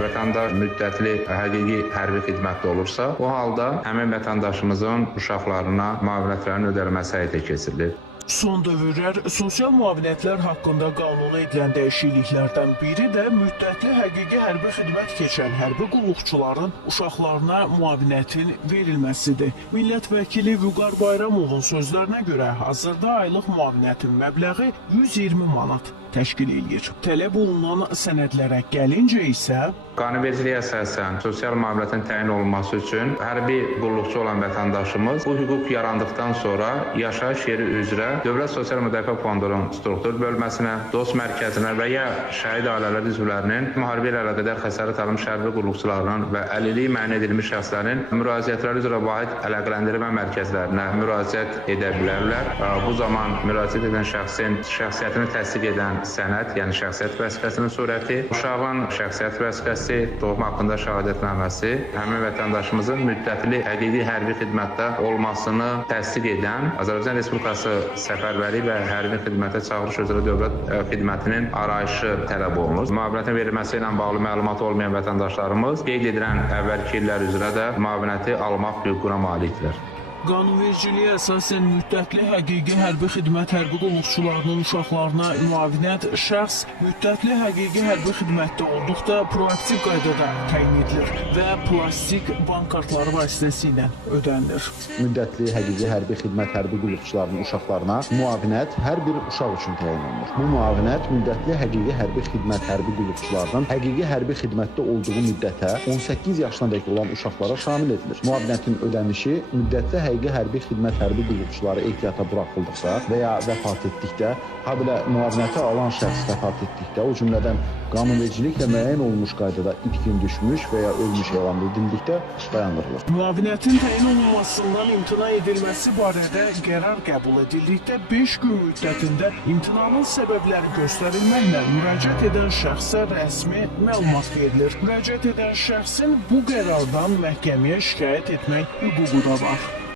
vətəndaş müddətli həqiqi hərbi xidmətdə olursa, o halda həmin vətəndaşımızın uşaqlarına müavinətlərin ödənilməsi həyata keçirilir. Son dövrlər sosial müavinətlər haqqında qanuna edilən dəyişikliklərdən biri də müddətli həqiqi hərbi xidmət keçən hərbi qulluqçuların uşaqlarına müavinətin verilməsidir. Millət vəkili Vüqar Bayramovun sözlərinə görə hazırda aylıq müavinətin məbləği 120 manat təşkil edir. Tələb olunan sənədlərə gəlincə isə Qanunvericiliyə əsasən sosial müavinətin təyin olunması üçün hərbi qulluqçu olan vətəndaşımız bu hüquq yarandıqdan sonra yaşayış yeri üzrə Dövlət Sosial Müdafiə Fondunun struktur bölməsinə, dost mərkəzinə və ya şəhid ailələri üzvlərinin müharibə ilə əlaqədar xəsarət almış hərbi qulluqçularının və əlilliyi müəyyən edilmiş şəxslərin müraciətləri üzrə vahid əlaqələndirmə mərkəzlərinə müraciət edə bilərlər. Bu zaman müraciət edən şəxsin şəxsiyyətini təsdiq edən sənəd, yəni şəxsiyyət vəsiqəsinin surəti, uşağın şəxsiyyət vəsiqəsi, doğum haqqında şəhadətnaməsi həmin vətəndaşımızın müddətli həqiqi hərbi xidmətdə olmasını təsdiq edən Azərbaycan Respublikası Səfərbərlik və Hərbi Xidmətə Çağırış üzrə Dövlət Xidmətinin arayışı tələb olunur. Müavinətin verilməsi ilə bağlı məlumatı olmayan vətəndaşlarımız qeyd edilən əvvəlki illər üzrə də müavinəti almaq hüququna malikdir. Qanunvericiliyə əsasən müddətli həqiqi hərbi xidmət hərbi qulluqçularının uşaqlarına müavinət şəxs müddətli həqiqi hərbi xidmətdə olduqda proaktiv qaydada təyin edilir və plastik bank kartları vasitəsilə ödənilir. Müddətli həqiqi hərbi xidmət hərbi qulluqçularının uşaqlarına müavinət hər bir uşaq üçün təyin olunur. Bu müavinət müddətli həqiqi hərbi xidmət hərbi qulluqçularının həqiqi hərbi xidmətdə olduğu müddətə 18 yaşına dək olan uşaqlara şamil edilir. Müavinətin ödənişi müddətli həqiqi hərbi xidmət hərbi qulluqçuları ehtiyata buraxıldıqda və ya vəfat etdikdə, habelə müavinəti alan şəxs vəfat etdikdə, o cümlədən qanunvericiliklə müəyyən olunmuş qaydada itkin düşmüş və ya ölmüş elan edildikdə dayandırılır. Müavinətin təyin olunmasından imtina edilməsi barədə qərar qəbul edildikdə 5 gün müddətində imtinanın səbəbləri göstərilməklə müraciət edən şəxsə rəsmi məlumat verilir. Müraciət edən şəxsin bu qərardan məhkəməyə şikayət etmək hüququ da var.